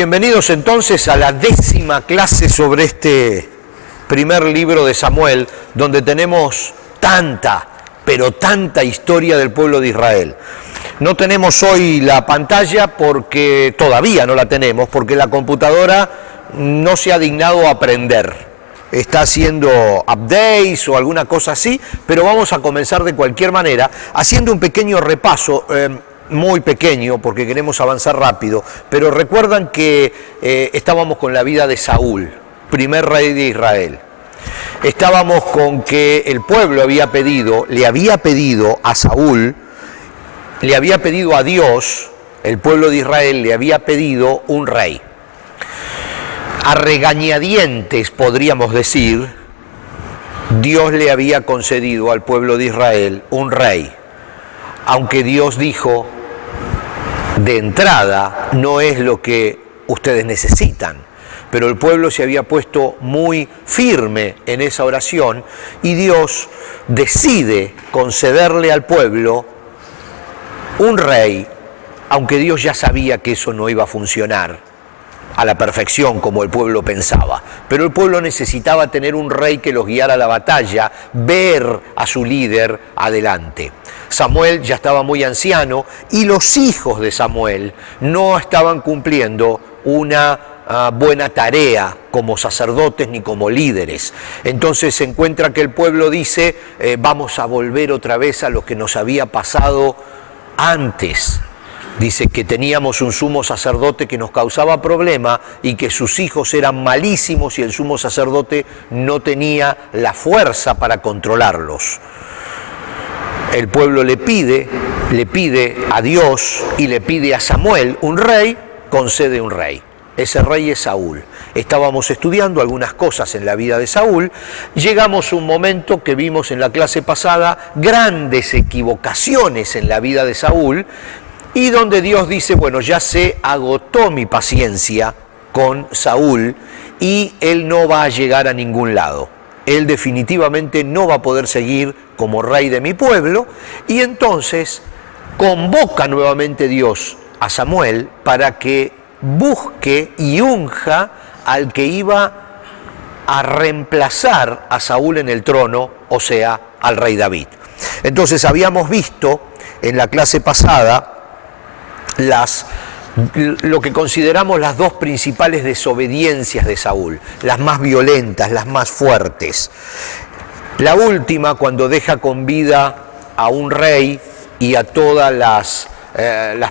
Bienvenidos entonces a la 10ª clase sobre este primer libro de Samuel, donde tenemos tanta, pero tanta historia del pueblo de Israel. No tenemos hoy la pantalla porque todavía no la tenemos, porque la computadora no se ha dignado a aprender. Está haciendo updates o alguna cosa así, pero vamos a comenzar de cualquier manera haciendo un pequeño repaso, muy pequeño porque queremos avanzar rápido, pero recuerdan que estábamos con la vida de Saúl, primer rey de Israel. Estábamos con que el pueblo le había pedido a Saúl, le había pedido a Dios, el pueblo de Israel le había pedido un rey. A regañadientes, podríamos decir, Dios le había concedido al pueblo de Israel un rey, aunque Dios dijo, de entrada, no es lo que ustedes necesitan. Pero el pueblo se había puesto muy firme en esa oración y Dios decide concederle al pueblo un rey, aunque Dios ya sabía que eso no iba a funcionar a la perfección como el pueblo pensaba. Pero el pueblo necesitaba tener un rey que los guiara a la batalla, ver a su líder adelante. Samuel ya estaba muy anciano y los hijos de Samuel no estaban cumpliendo una buena tarea como sacerdotes ni como líderes. Entonces se encuentra que el pueblo dice, vamos a volver otra vez a lo que nos había pasado antes. Dice que teníamos un sumo sacerdote que nos causaba problema y que sus hijos eran malísimos y el sumo sacerdote no tenía la fuerza para controlarlos. El pueblo le pide a Dios y le pide a Samuel un rey, concede un rey. Ese rey es Saúl. Estábamos estudiando algunas cosas en la vida de Saúl. Llegamos a un momento que vimos en la clase pasada, grandes equivocaciones en la vida de Saúl, y donde Dios dice, bueno, ya se agotó mi paciencia con Saúl y él no va a llegar a ningún lado. Él definitivamente no va a poder seguir como rey de mi pueblo, y entonces convoca nuevamente Dios a Samuel para que busque y unja al que iba a reemplazar a Saúl en el trono, o sea, al rey David. Entonces habíamos visto en la clase pasada lo que consideramos las dos principales desobediencias de Saúl, las más violentas, las más fuertes. La última, cuando deja con vida a un rey y a todas las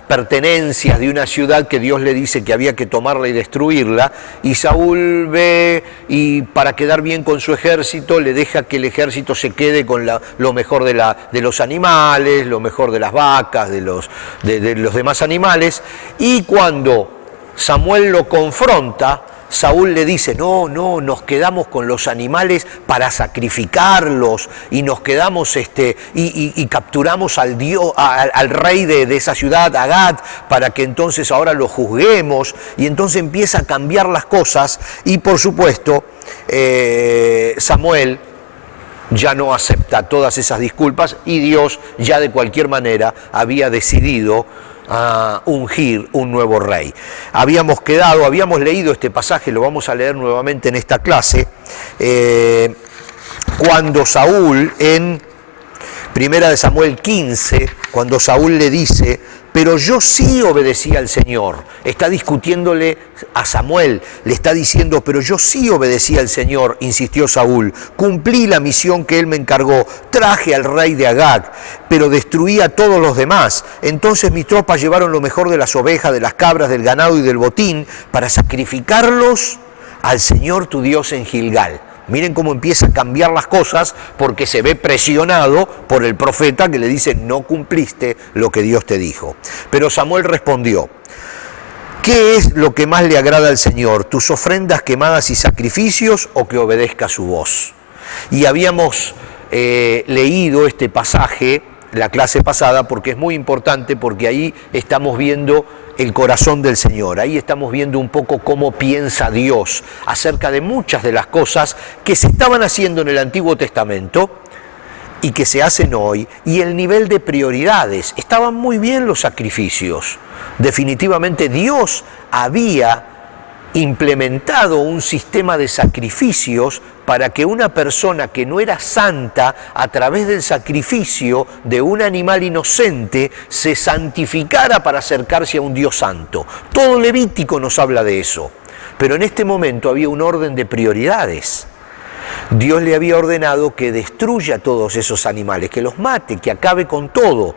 pertenencias de una ciudad que Dios le dice que había que tomarla y destruirla, y Saúl ve, y para quedar bien con su ejército, le deja que el ejército se quede con lo mejor de los animales, lo mejor de las vacas, de los demás animales, y cuando Samuel lo confronta, Saúl le dice, no, nos quedamos con los animales para sacrificarlos y nos quedamos y capturamos al rey de esa ciudad, Agag, para que entonces ahora lo juzguemos, y entonces empieza a cambiar las cosas y por supuesto Samuel ya no acepta todas esas disculpas y Dios ya de cualquier manera había decidido a ungir un nuevo rey. Habíamos leído este pasaje, lo vamos a leer nuevamente en esta clase, cuando Saúl, en 1 Samuel 15, cuando Saúl le dice, pero yo sí obedecí al Señor. Está discutiéndole a Samuel, le está diciendo, pero yo sí obedecí al Señor, insistió Saúl. Cumplí la misión que él me encargó, traje al rey de Agag, pero destruí a todos los demás. Entonces mis tropas llevaron lo mejor de las ovejas, de las cabras, del ganado y del botín, para sacrificarlos al Señor tu Dios en Gilgal. Miren cómo empieza a cambiar las cosas porque se ve presionado por el profeta que le dice, no cumpliste lo que Dios te dijo. Pero Samuel respondió, ¿qué es lo que más le agrada al Señor? ¿Tus ofrendas quemadas y sacrificios o que obedezca su voz? Y habíamos leído este pasaje la clase pasada porque es muy importante, porque ahí estamos viendo el corazón del Señor. Ahí estamos viendo un poco cómo piensa Dios acerca de muchas de las cosas que se estaban haciendo en el Antiguo Testamento y que se hacen hoy, y el nivel de prioridades. Estaban muy bien los sacrificios. Definitivamente Dios había implementado un sistema de sacrificios para que una persona que no era santa, a través del sacrificio de un animal inocente, se santificara para acercarse a un Dios santo. Todo Levítico nos habla de eso. Pero en este momento había un orden de prioridades. Dios le había ordenado que destruya todos esos animales, que los mate, que acabe con todo.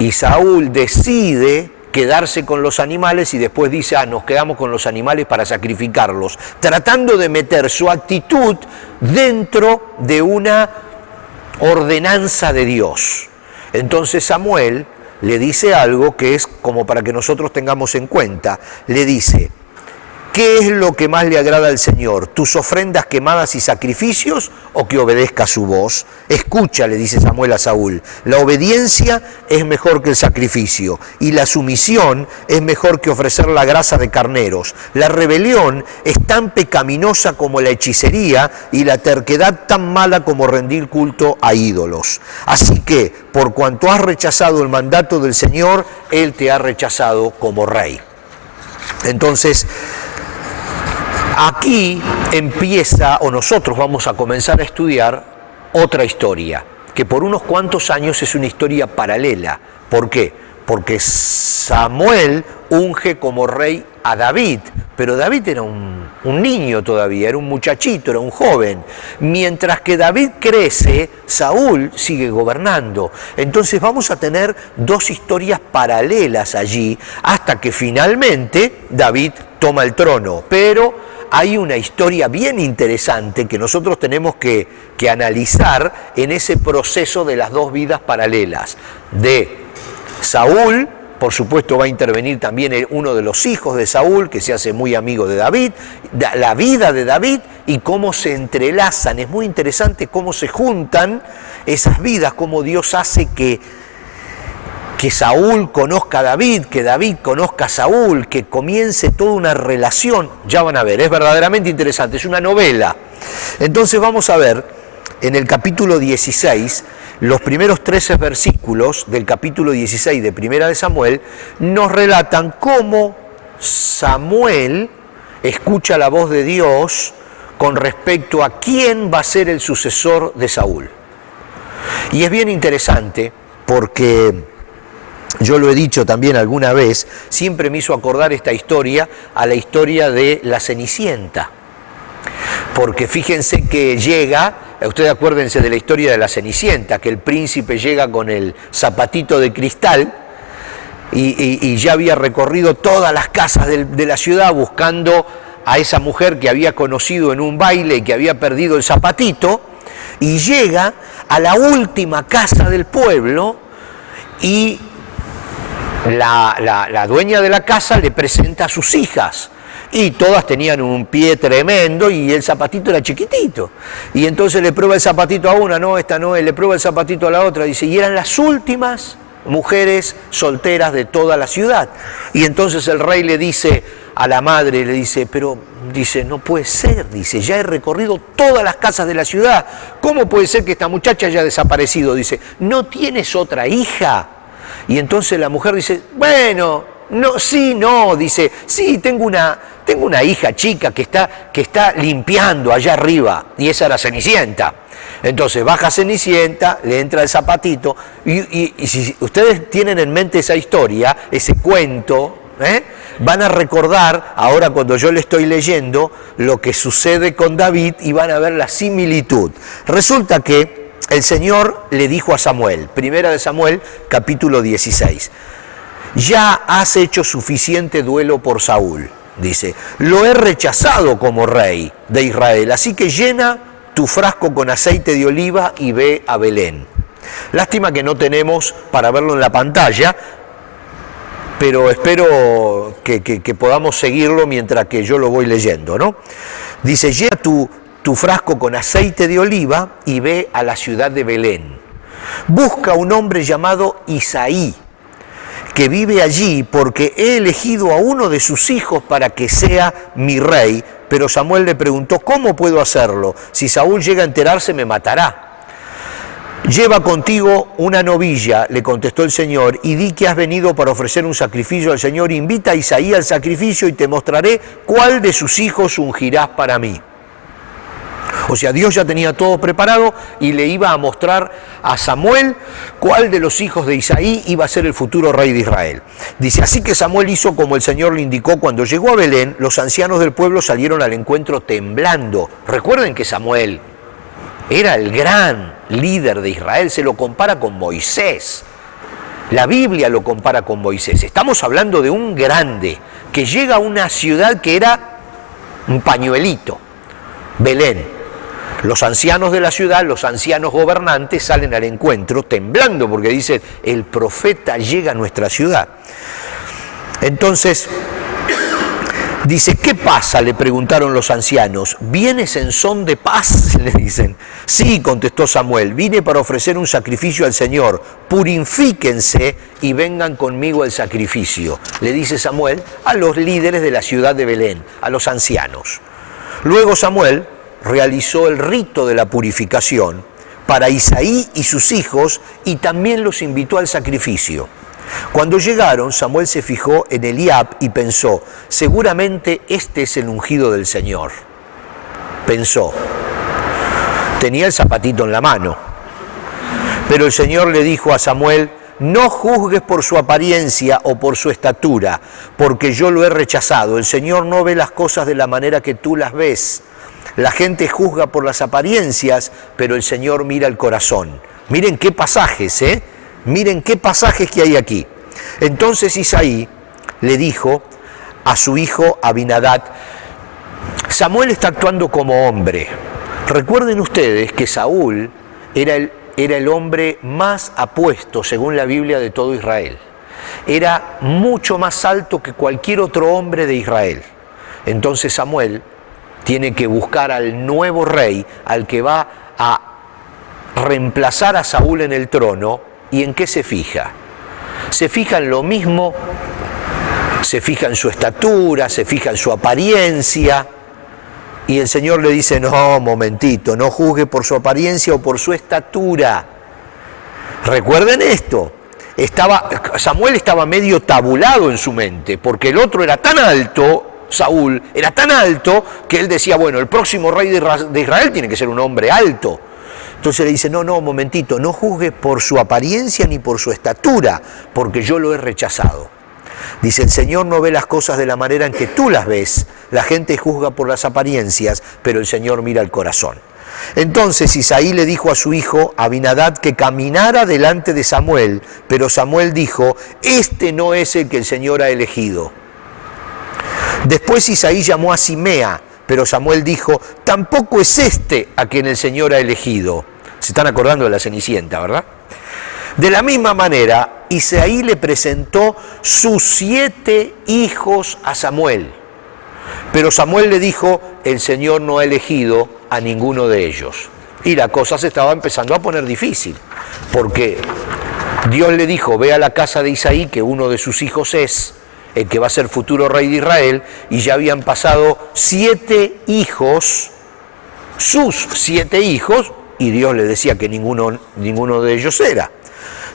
Y Saúl decide quedarse con los animales y después dice, nos quedamos con los animales para sacrificarlos, tratando de meter su actitud dentro de una ordenanza de Dios. Entonces Samuel le dice algo que es como para que nosotros tengamos en cuenta. Le dice, ¿qué es lo que más le agrada al Señor? ¿Tus ofrendas quemadas y sacrificios o que obedezca su voz? Escucha, le dice Samuel a Saúl, la obediencia es mejor que el sacrificio y la sumisión es mejor que ofrecer la grasa de carneros. La rebelión es tan pecaminosa como la hechicería y la terquedad tan mala como rendir culto a ídolos. Así que, por cuanto has rechazado el mandato del Señor, Él te ha rechazado como rey. Entonces, aquí empieza, o nosotros vamos a comenzar a estudiar otra historia, que por unos cuantos años es una historia paralela. ¿Por qué? Porque Samuel unge como rey a David, pero David era un niño todavía, era un muchachito, era un joven. Mientras que David crece, Saúl sigue gobernando. Entonces vamos a tener dos historias paralelas allí, hasta que finalmente David toma el trono. Pero hay una historia bien interesante que nosotros tenemos que analizar en ese proceso de las dos vidas paralelas. De Saúl, por supuesto va a intervenir también uno de los hijos de Saúl, que se hace muy amigo de David, la vida de David y cómo se entrelazan. Es muy interesante cómo se juntan esas vidas, cómo Dios hace que Saúl conozca a David, que David conozca a Saúl, que comience toda una relación. Ya van a ver, es verdaderamente interesante, es una novela. Entonces vamos a ver en el capítulo 16, los primeros 13 versículos del capítulo 16 de Primera de Samuel, nos relatan cómo Samuel escucha la voz de Dios con respecto a quién va a ser el sucesor de Saúl. Y es bien interesante porque yo lo he dicho también alguna vez, siempre me hizo acordar esta historia a la historia de la Cenicienta. Porque fíjense que llega, ustedes acuérdense de la historia de la Cenicienta, que el príncipe llega con el zapatito de cristal y ya había recorrido todas las casas de la ciudad buscando a esa mujer que había conocido en un baile y que había perdido el zapatito, y llega a la última casa del pueblo y la dueña de la casa le presenta a sus hijas y todas tenían un pie tremendo y el zapatito era chiquitito. Y entonces le prueba el zapatito a una, no, esta no, le prueba el zapatito a la otra, dice, y eran las últimas mujeres solteras de toda la ciudad. Y entonces el rey le dice a la madre, le dice, pero, dice, no puede ser, dice, ya he recorrido todas las casas de la ciudad, ¿cómo puede ser que esta muchacha haya desaparecido? Dice, ¿no tienes otra hija? Y entonces la mujer dice, bueno, no, sí, no, dice, sí, tengo una hija chica que está limpiando allá arriba, y esa era Cenicienta. Entonces baja Cenicienta, le entra el zapatito, y si ustedes tienen en mente esa historia, ese cuento, van a recordar, ahora cuando yo le estoy leyendo, lo que sucede con David y van a ver la similitud. Resulta que el Señor le dijo a Samuel, Primera de Samuel, capítulo 16, ya has hecho suficiente duelo por Saúl, dice, lo he rechazado como rey de Israel, así que llena tu frasco con aceite de oliva y ve a Belén. Lástima que no tenemos para verlo en la pantalla, pero espero que podamos seguirlo mientras que yo lo voy leyendo, ¿no? Dice, llena tu frasco con aceite de oliva y ve a la ciudad de Belén. Busca un hombre llamado Isaí, que vive allí, porque he elegido a uno de sus hijos para que sea mi rey. Pero Samuel le preguntó, ¿cómo puedo hacerlo? Si Saúl llega a enterarse, me matará. Lleva contigo una novilla, le contestó el Señor, y di que has venido para ofrecer un sacrificio al Señor. Invita a Isaí al sacrificio y te mostraré cuál de sus hijos ungirás para mí. O sea, Dios ya tenía todo preparado y le iba a mostrar a Samuel cuál de los hijos de Isaí iba a ser el futuro rey de Israel. Dice, así que Samuel hizo como el Señor le indicó. Cuando llegó a Belén, los ancianos del pueblo salieron al encuentro temblando. Recuerden que Samuel era el gran líder de Israel, se lo compara con Moisés. La Biblia lo compara con Moisés. Estamos hablando de un grande que llega a una ciudad que era un pañuelito, Belén. Los ancianos de la ciudad, los ancianos gobernantes salen al encuentro temblando porque dicen, el profeta llega a nuestra ciudad. Entonces, dice, ¿qué pasa?, le preguntaron los ancianos. ¿Vienes en son de paz?, le dicen. Sí, contestó Samuel, vine para ofrecer un sacrificio al Señor. Purifíquense y vengan conmigo al sacrificio, le dice Samuel a los líderes de la ciudad de Belén, a los ancianos. Luego Samuel realizó el rito de la purificación para Isaí y sus hijos y también los invitó al sacrificio. Cuando llegaron, Samuel se fijó en Eliab y pensó, seguramente este es el ungido del Señor. Pensó, tenía el zapatito en la mano, pero el Señor le dijo a Samuel, no juzgues por su apariencia o por su estatura, porque yo lo he rechazado. El Señor no ve las cosas de la manera que tú las ves. La gente juzga por las apariencias, pero el Señor mira el corazón. Miren qué pasajes, ¿eh? Miren qué pasajes que hay aquí. Entonces Isaí le dijo a su hijo Abinadab, Samuel está actuando como hombre. Recuerden ustedes que Saúl era el hombre más apuesto, según la Biblia, de todo Israel. Era mucho más alto que cualquier otro hombre de Israel. Entonces Samuel tiene que buscar al nuevo rey, al que va a reemplazar a Saúl en el trono. ¿Y en qué se fija? Se fija en lo mismo, se fija en su estatura, se fija en su apariencia. Y el Señor le dice, no, momentito, no juzgue por su apariencia o por su estatura. Recuerden esto, Samuel estaba medio tabulado en su mente, porque el otro era tan alto, Saúl era tan alto, que él decía, bueno, el próximo rey de Israel tiene que ser un hombre alto. Entonces le dice, no, momentito, no juzgue por su apariencia ni por su estatura, porque yo lo he rechazado. Dice, el Señor no ve las cosas de la manera en que tú las ves. La gente juzga por las apariencias, pero el Señor mira el corazón. Entonces Isaí le dijo a su hijo Abinadab que caminara delante de Samuel, pero Samuel dijo, este no es el que el Señor ha elegido. Después Isaí llamó a Simea, pero Samuel dijo, tampoco es este a quien el Señor ha elegido. Se están acordando de la Cenicienta, ¿verdad? De la misma manera, Isaí le presentó sus 7 hijos a Samuel. Pero Samuel le dijo, el Señor no ha elegido a ninguno de ellos. Y la cosa se estaba empezando a poner difícil, porque Dios le dijo, ve a la casa de Isaí, que uno de sus hijos es el que va a ser futuro rey de Israel, y ya habían pasado 7 hijos, sus 7 hijos, y Dios le decía que ninguno de ellos era.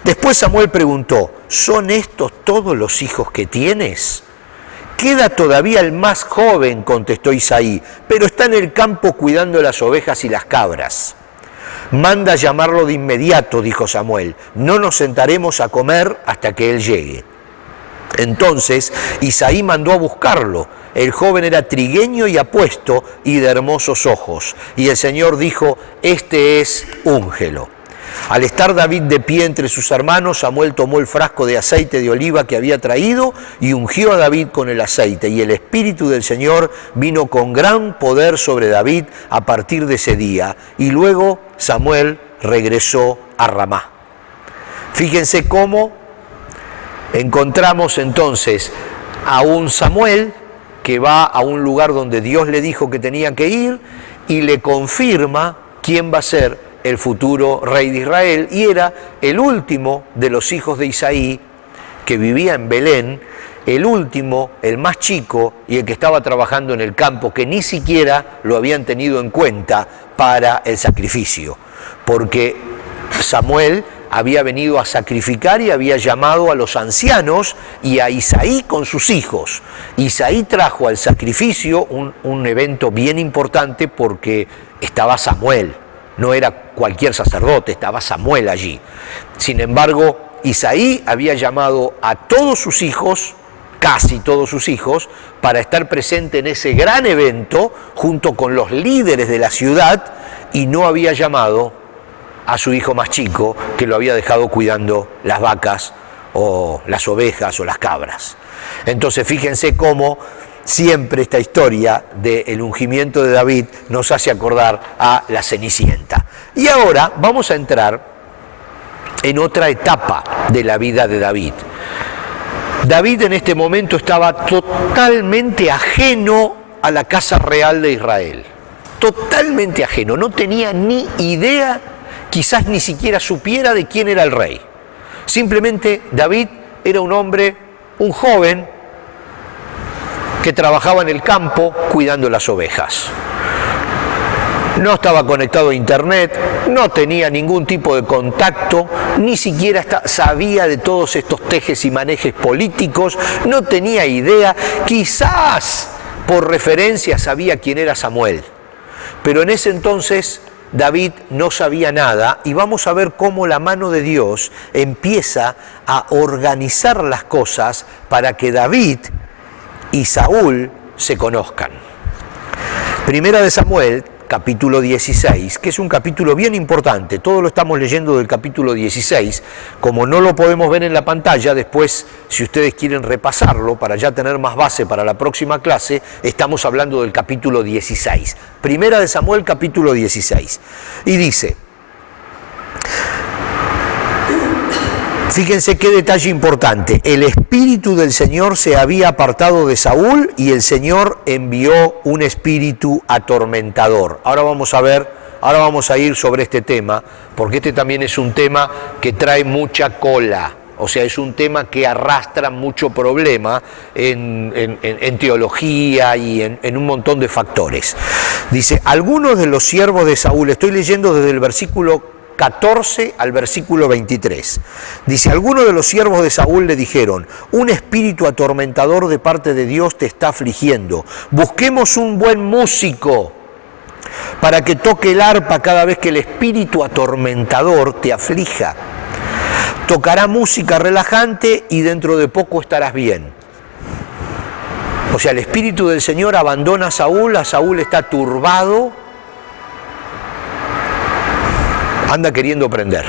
Después Samuel preguntó, ¿son estos todos los hijos que tienes? Queda todavía el más joven, contestó Isaí, pero está en el campo cuidando las ovejas y las cabras. Manda llamarlo de inmediato, dijo Samuel, no nos sentaremos a comer hasta que él llegue. Entonces Isaí mandó a buscarlo. El joven era trigueño y apuesto y de hermosos ojos. Y el Señor dijo, este es, úngelo. Al estar David de pie entre sus hermanos, Samuel tomó el frasco de aceite de oliva que había traído y ungió a David con el aceite. Y el Espíritu del Señor vino con gran poder sobre David a partir de ese día. Y luego Samuel regresó a Ramá. Fíjense cómo encontramos entonces a un Samuel que va a un lugar donde Dios le dijo que tenía que ir y le confirma quién va a ser el futuro rey de Israel, y era el último de los hijos de Isaí que vivía en Belén, el último, el más chico y el que estaba trabajando en el campo, que ni siquiera lo habían tenido en cuenta para el sacrificio, porque Samuel había venido a sacrificar y había llamado a los ancianos y a Isaí con sus hijos. Isaí trajo al sacrificio un evento bien importante porque estaba Samuel, no era cualquier sacerdote, estaba Samuel allí. Sin embargo, Isaí había llamado a todos sus hijos, casi todos sus hijos, para estar presente en ese gran evento junto con los líderes de la ciudad, y no había llamado a su hijo más chico, que lo había dejado cuidando las vacas o las ovejas o las cabras. Entonces fíjense cómo siempre esta historia del ungimiento de David nos hace acordar a la Cenicienta. Y ahora vamos a entrar en otra etapa de la vida de David. David en este momento estaba totalmente ajeno a la casa real de Israel. Totalmente ajeno, no tenía ni idea, quizás ni siquiera supiera de quién era el rey. Simplemente David era un hombre, un joven, que trabajaba en el campo cuidando las ovejas. No estaba conectado a internet, no tenía ningún tipo de contacto, ni siquiera sabía de todos estos tejes y manejes políticos, no tenía idea, quizás por referencia sabía quién era Samuel. Pero en ese entonces David no sabía nada, y vamos a ver cómo la mano de Dios empieza a organizar las cosas para que David y Saúl se conozcan. Primera de Samuel, capítulo 16, que es un capítulo bien importante. Todo lo estamos leyendo del capítulo 16. Como no lo podemos ver en la pantalla, después, si ustedes quieren repasarlo para ya tener más base para la próxima clase, estamos hablando del capítulo 16. Primera de Samuel, capítulo 16. Y dice, fíjense qué detalle importante: el espíritu del Señor se había apartado de Saúl y el Señor envió un espíritu atormentador. Ahora vamos a ir sobre este tema, porque este también es un tema que trae mucha cola. O sea, es un tema que arrastra mucho problema en teología y en un montón de factores. Dice, algunos de los siervos de Saúl, estoy leyendo desde el versículo 14 al versículo 23. Dice, algunos de los siervos de Saúl le dijeron, un espíritu atormentador de parte de Dios te está afligiendo. Busquemos un buen músico para que toque el arpa cada vez que el espíritu atormentador te aflija. Tocará música relajante y dentro de poco estarás bien. O sea, el espíritu del Señor abandona a Saúl está turbado, anda queriendo prender.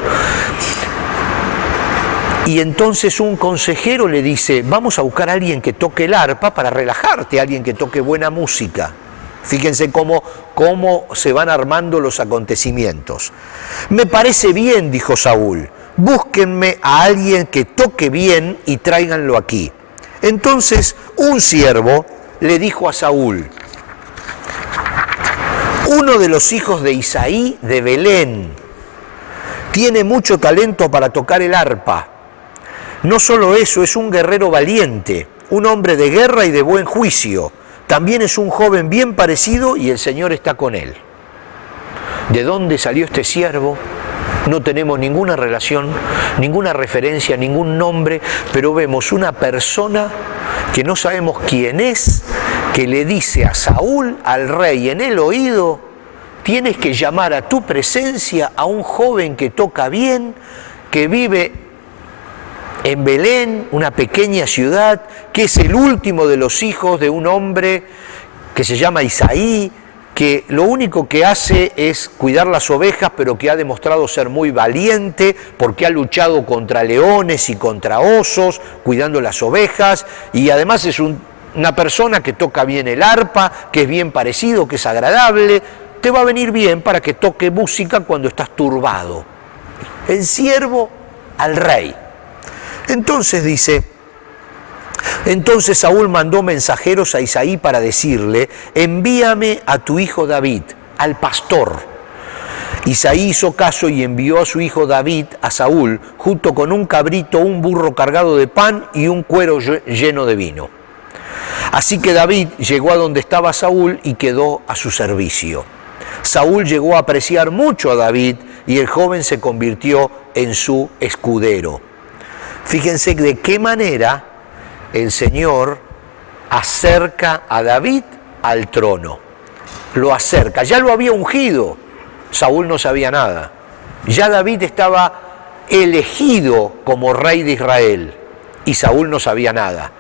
Y entonces un consejero le dice, vamos a buscar a alguien que toque el arpa para relajarte, alguien que toque buena música. Fíjense cómo se van armando los acontecimientos. Me parece bien, dijo Saúl, búsquenme a alguien que toque bien y tráiganlo aquí. Entonces un siervo le dijo a Saúl, uno de los hijos de Isaí de Belén tiene mucho talento para tocar el arpa. No solo eso, es un guerrero valiente, un hombre de guerra y de buen juicio. También es un joven bien parecido y el Señor está con él. ¿De dónde salió este siervo? No tenemos ninguna relación, ninguna referencia, ningún nombre, pero vemos una persona que no sabemos quién es, que le dice a Saúl, al rey, en el oído, tienes que llamar a tu presencia a un joven que toca bien, que vive en Belén, una pequeña ciudad, que es el último de los hijos de un hombre que se llama Isaí, que lo único que hace es cuidar las ovejas, pero que ha demostrado ser muy valiente porque ha luchado contra leones y contra osos, cuidando las ovejas, y además es una persona que toca bien el arpa, que es bien parecido, que es agradable. Te va a venir bien para que toque música cuando estás turbado. El siervo al rey. Entonces dice, entonces Saúl mandó mensajeros a Isaí para decirle, envíame a tu hijo David, al pastor. Isaí hizo caso y envió a su hijo David a Saúl, junto con un cabrito, un burro cargado de pan y un cuero lleno de vino. Así que David llegó a donde estaba Saúl y quedó a su servicio. Saúl llegó a apreciar mucho a David y el joven se convirtió en su escudero. Fíjense de qué manera el Señor acerca a David al trono. Lo acerca, ya lo había ungido, Saúl no sabía nada. Ya David estaba elegido como rey de Israel y Saúl no sabía nada.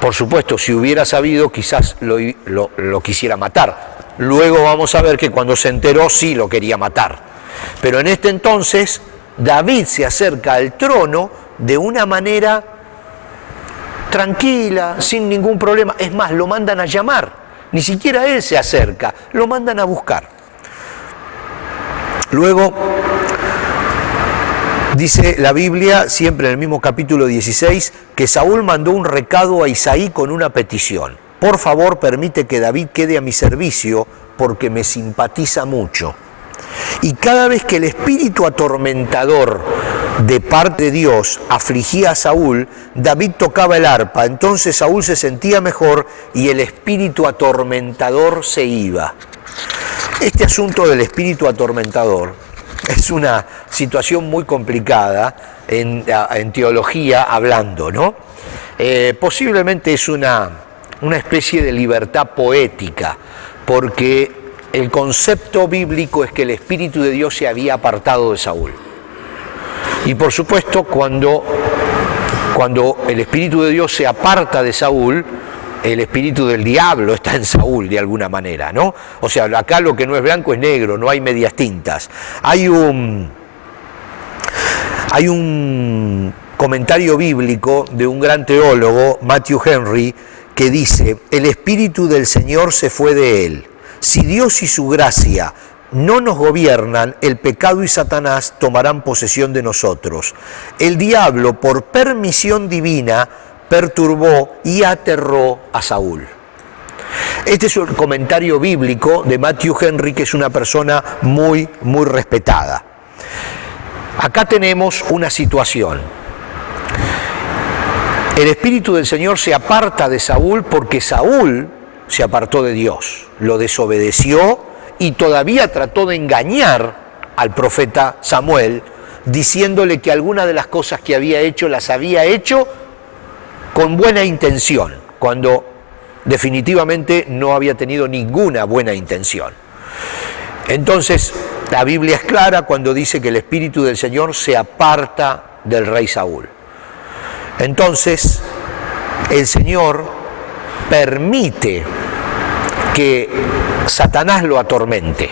Por supuesto, si hubiera sabido, quizás lo quisiera matar. Luego vamos a ver que cuando se enteró sí lo quería matar. Pero en este entonces David se acerca al trono de una manera tranquila, sin ningún problema. Es más, lo mandan a llamar. Ni siquiera él se acerca, lo mandan a buscar. Luego dice la Biblia, siempre en el mismo capítulo 16, que Saúl mandó un recado a Isaí con una petición. Por favor, permite que David quede a mi servicio porque me simpatiza mucho. Y cada vez que el espíritu atormentador de parte de Dios afligía a Saúl, David tocaba el arpa. Entonces Saúl se sentía mejor y el espíritu atormentador se iba. Este asunto del espíritu atormentador es una situación muy complicada en teología hablando, ¿no? Posiblemente es una especie de libertad poética, porque el concepto bíblico es que el Espíritu de Dios se había apartado de Saúl. Y por supuesto, cuando el Espíritu de Dios se aparta de Saúl, el espíritu del diablo está en Saúl de alguna manera, ¿no? O sea, acá lo que no es blanco es negro, no hay medias tintas. Hay un comentario bíblico de un gran teólogo, Matthew Henry, que dice: el Espíritu del Señor se fue de él. Si Dios y su gracia no nos gobiernan, el pecado y Satanás tomarán posesión de nosotros. El diablo, por permisión divina, perturbó y aterró a Saúl. Este es un comentario bíblico de Matthew Henry, que es una persona muy, muy respetada. Acá tenemos una situación. El Espíritu del Señor se aparta de Saúl porque Saúl se apartó de Dios, lo desobedeció y todavía trató de engañar al profeta Samuel, diciéndole que algunas de las cosas que había hecho las había hecho con buena intención, cuando definitivamente no había tenido ninguna buena intención. Entonces, la Biblia es clara cuando dice que el Espíritu del Señor se aparta del rey Saúl. Entonces, el Señor permite que Satanás lo atormente.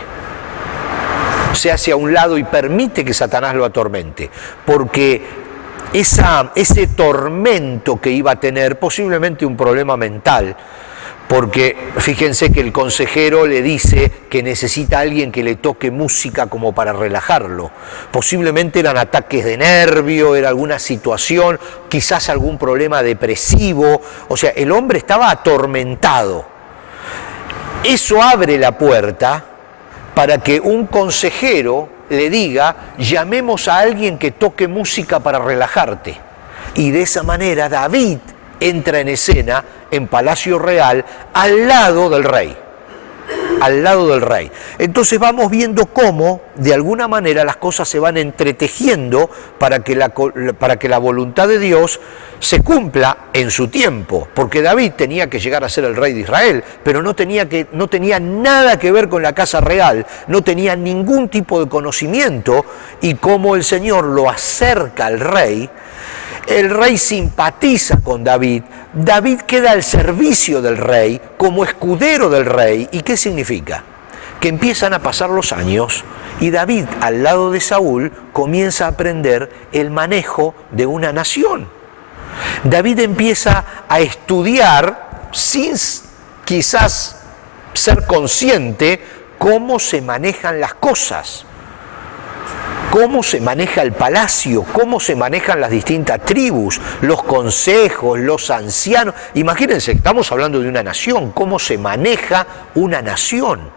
Se hace a un lado y permite que Satanás lo atormente, porque ese tormento que iba a tener, posiblemente un problema mental, porque fíjense que el consejero le dice que necesita a alguien que le toque música como para relajarlo. Posiblemente eran ataques de nervio, era alguna situación, quizás algún problema depresivo. O sea, el hombre estaba atormentado. Eso abre la puerta para que un consejero le diga: llamemos a alguien que toque música para relajarte. Y de esa manera David entra en escena en Palacio Real al lado del rey. Al lado del rey. Entonces vamos viendo cómo, de alguna manera, las cosas se van entretejiendo para que la voluntad de Dios se cumpla en su tiempo. Porque David tenía que llegar a ser el rey de Israel, pero no tenía nada que ver con la casa real, no tenía ningún tipo de conocimiento, y como el Señor lo acerca al rey, el rey simpatiza con David, David queda al servicio del rey, como escudero del rey. ¿Y qué significa? Que empiezan a pasar los años y David, al lado de Saúl, comienza a aprender el manejo de una nación. David empieza a estudiar, sin quizás ser consciente, cómo se manejan las cosas. Cómo se maneja el palacio, cómo se manejan las distintas tribus, los consejos, los ancianos. Imagínense, estamos hablando de una nación, cómo se maneja una nación.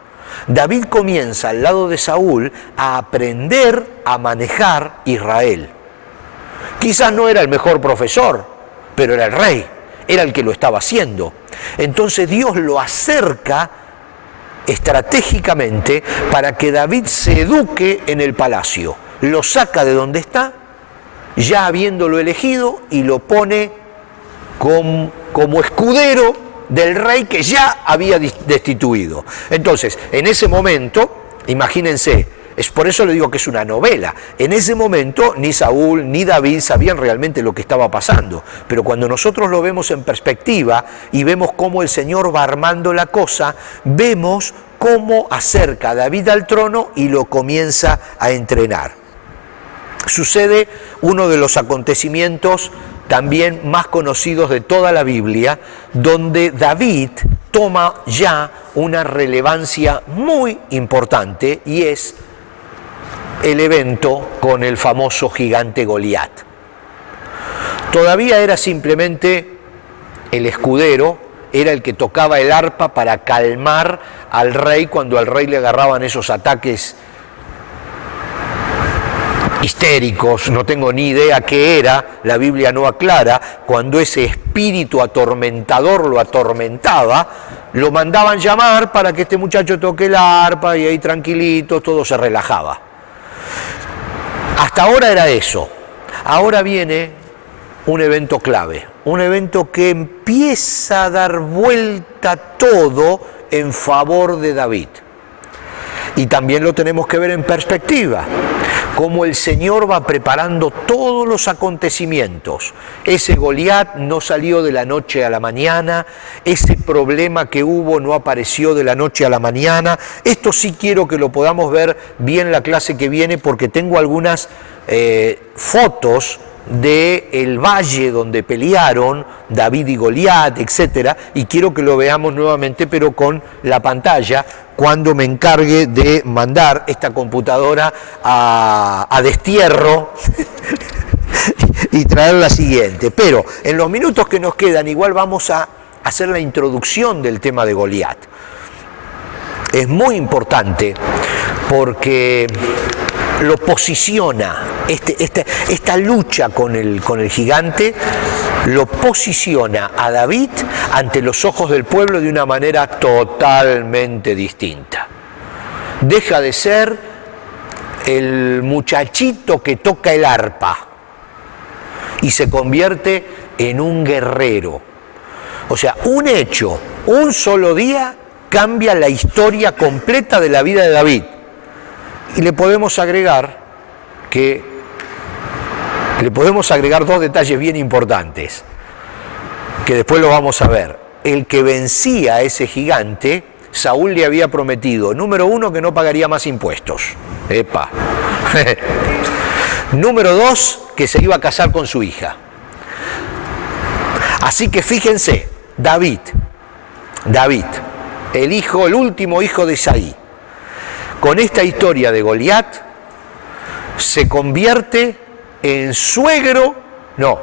David comienza al lado de Saúl a aprender a manejar Israel. Quizás no era el mejor profesor, pero era el rey, era el que lo estaba haciendo. Entonces Dios lo acerca estratégicamente para que David se eduque en el palacio. Lo saca de donde está, ya habiéndolo elegido, y lo pone como escudero del rey que ya había destituido. Entonces, en ese momento, imagínense, es por eso le digo que es una novela. En ese momento ni Saúl ni David sabían realmente lo que estaba pasando, pero cuando nosotros lo vemos en perspectiva y vemos cómo el Señor va armando la cosa, vemos cómo acerca a David al trono y lo comienza a entrenar. Sucede uno de los acontecimientos también más conocidos de toda la Biblia, donde David toma ya una relevancia muy importante, y es el evento con el famoso gigante Goliat. Todavía era simplemente el escudero, era el que tocaba el arpa para calmar al rey cuando al rey le agarraban esos ataques histéricos, no tengo ni idea qué era, la Biblia no aclara, cuando ese espíritu atormentador lo atormentaba, lo mandaban llamar para que este muchacho toque el arpa y ahí tranquilito, todo se relajaba. Hasta ahora era eso. Ahora viene un evento clave, un evento que empieza a dar vuelta todo en favor de David. Y también lo tenemos que ver en perspectiva, cómo el Señor va preparando todos los acontecimientos. Ese Goliat no salió de la noche a la mañana, ese problema que hubo no apareció de la noche a la mañana. Esto sí quiero que lo podamos ver bien la clase que viene, porque tengo algunas fotos del valle donde pelearon David y Goliat, etcétera, y quiero que lo veamos nuevamente, pero con la pantalla, cuando me encargue de mandar esta computadora a destierro y traer la siguiente. Pero en los minutos que nos quedan, igual vamos a hacer la introducción del tema de Goliat. Es muy importante porque lo posiciona, esta lucha con el gigante, lo posiciona a David ante los ojos del pueblo de una manera totalmente distinta. Deja de ser el muchachito que toca el arpa y se convierte en un guerrero. O sea, un hecho, un solo día cambia la historia completa de la vida de David. Y le podemos agregar dos detalles bien importantes, que después lo vamos a ver. El que vencía a ese gigante, Saúl le había prometido, número uno, que no pagaría más impuestos. ¡Epa! Número dos, que se iba a casar con su hija. Así que fíjense, David, el último hijo de Isaí, con esta historia de Goliat, se convierte en yerno.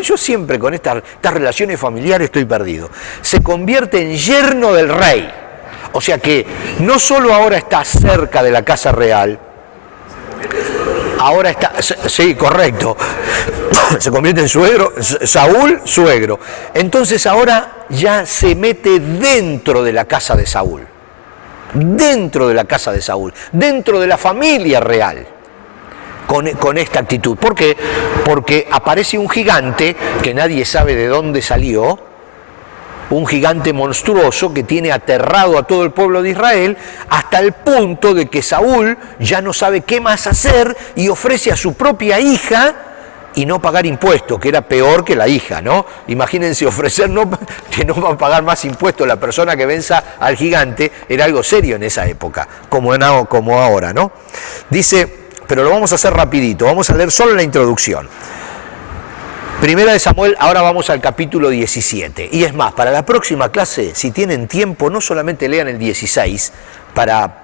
Yo siempre con estas relaciones familiares estoy perdido. Se convierte en yerno del rey. O sea que no solo ahora está cerca de la casa real, ahora está, sí, correcto, se convierte en suegro, Saúl, suegro. Entonces ahora ya se mete dentro de la casa de Saúl. Dentro de la casa de Saúl, dentro de la familia real, con esta actitud. ¿Por qué? Porque aparece un gigante que nadie sabe de dónde salió, un gigante monstruoso que tiene aterrado a todo el pueblo de Israel, hasta el punto de que Saúl ya no sabe qué más hacer y ofrece a su propia hija y no pagar impuestos, que era peor que la hija, ¿no? Imagínense ofrecer que no va a pagar más impuestos la persona que venza al gigante, era algo serio en esa época, como ahora, ¿no? Dice, pero lo vamos a hacer rapidito, vamos a leer solo la introducción. Primera de Samuel, ahora vamos al capítulo 17. Y es más, para la próxima clase, si tienen tiempo, no solamente lean el 16, para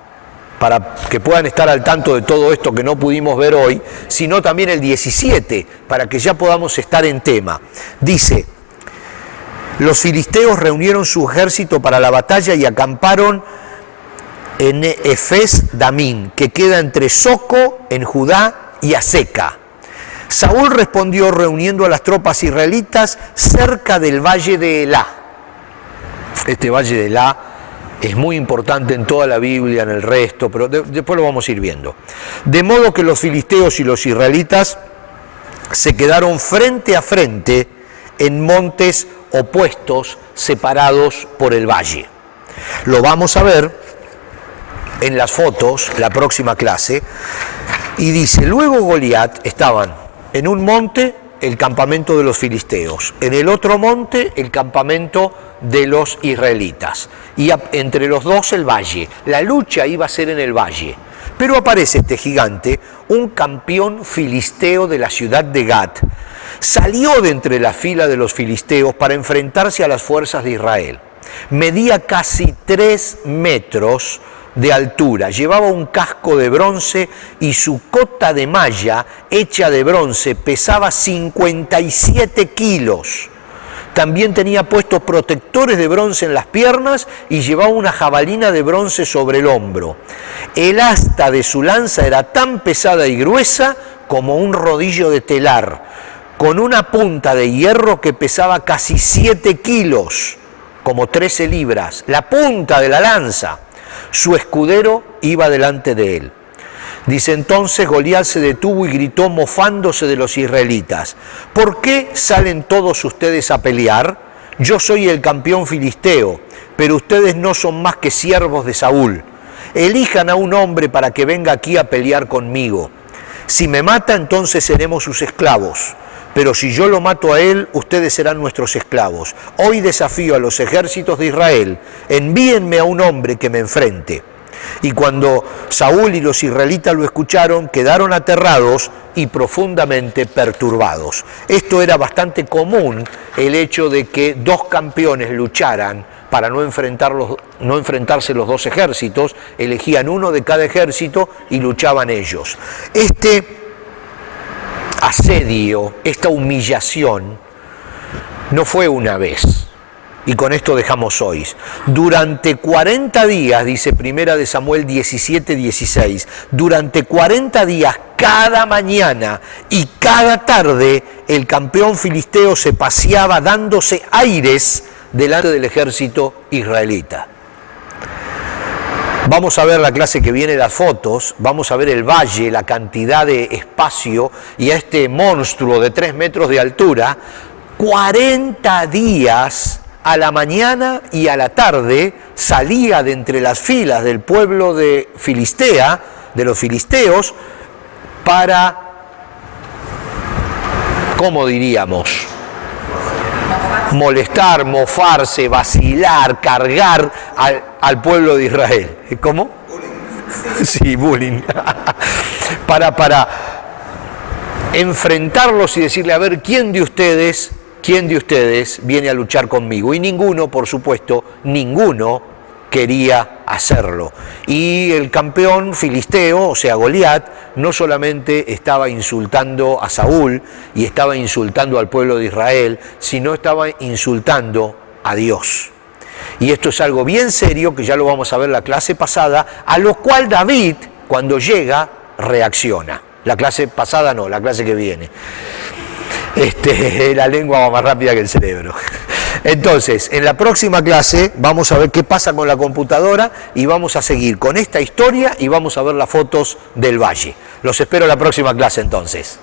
que puedan estar al tanto de todo esto que no pudimos ver hoy, sino también el 17, para que ya podamos estar en tema. Dice, los filisteos reunieron su ejército para la batalla y acamparon en Efes Damín, que queda entre Soco, en Judá, y Aseca. Saúl respondió reuniendo a las tropas israelitas cerca del valle de Elá. Este valle de Elá es muy importante en toda la Biblia, en el resto, pero después lo vamos a ir viendo. De modo que los filisteos y los israelitas se quedaron frente a frente en montes opuestos, separados por el valle. Lo vamos a ver en las fotos, la próxima clase, y dice, luego Goliat, estaban en un monte el campamento de los filisteos, en el otro monte el campamento de los israelitas, y entre los dos el valle. La lucha iba a ser en el valle, pero aparece este gigante, un campeón filisteo de la ciudad de Gat, salió de entre la fila de los filisteos para enfrentarse a las fuerzas de Israel. Medía casi 3 metros de altura, llevaba un casco de bronce y su cota de malla hecha de bronce pesaba 57 kilos. También tenía puestos protectores de bronce en las piernas y llevaba una jabalina de bronce sobre el hombro. El asta de su lanza era tan pesada y gruesa como un rodillo de telar, con una punta de hierro que pesaba casi 7 kilos, como 13 libras, la punta de la lanza. Su escudero iba delante de él. Dice entonces, Goliat se detuvo y gritó mofándose de los israelitas: ¿por qué salen todos ustedes a pelear? Yo soy el campeón filisteo, pero ustedes no son más que siervos de Saúl. Elijan a un hombre para que venga aquí a pelear conmigo. Si me mata, entonces seremos sus esclavos. Pero si yo lo mato a él, ustedes serán nuestros esclavos. Hoy desafío a los ejércitos de Israel, envíenme a un hombre que me enfrente. Y cuando Saúl y los israelitas lo escucharon, quedaron aterrados y profundamente perturbados. Esto era bastante común, el hecho de que dos campeones lucharan para no enfrentarse los dos ejércitos, elegían uno de cada ejército y luchaban ellos. Este asedio, esta humillación, no fue una vez, y con esto dejamos hoy. Durante 40 días, dice Primera de Samuel 17:16, durante 40 días, cada mañana y cada tarde, el campeón filisteo se paseaba dándose aires delante del ejército israelita. Vamos a ver la clase que viene, las fotos, vamos a ver el valle, la cantidad de espacio y a este monstruo de 3 metros de altura. 40 días a la mañana y a la tarde salía de entre las filas del pueblo de Filistea, de los filisteos, para, ¿cómo diríamos?, molestar, mofarse, vacilar, cargar al pueblo de Israel. ¿Cómo? Bullying. Sí, bullying. para enfrentarlos y decirle, a ver, ¿quién de ustedes viene a luchar conmigo? Y ninguno, por supuesto, ninguno quería hacerlo. Y el campeón filisteo, o sea, Goliat, no solamente estaba insultando a Saúl y estaba insultando al pueblo de Israel, sino estaba insultando a Dios. Y esto es algo bien serio, que ya lo vamos a ver la clase pasada, a lo cual David, cuando llega, reacciona. La clase pasada no, la clase que viene. La lengua va más rápida que el cerebro. Entonces, en la próxima clase vamos a ver qué pasa con la computadora y vamos a seguir con esta historia y vamos a ver las fotos del valle. Los espero en la próxima clase entonces.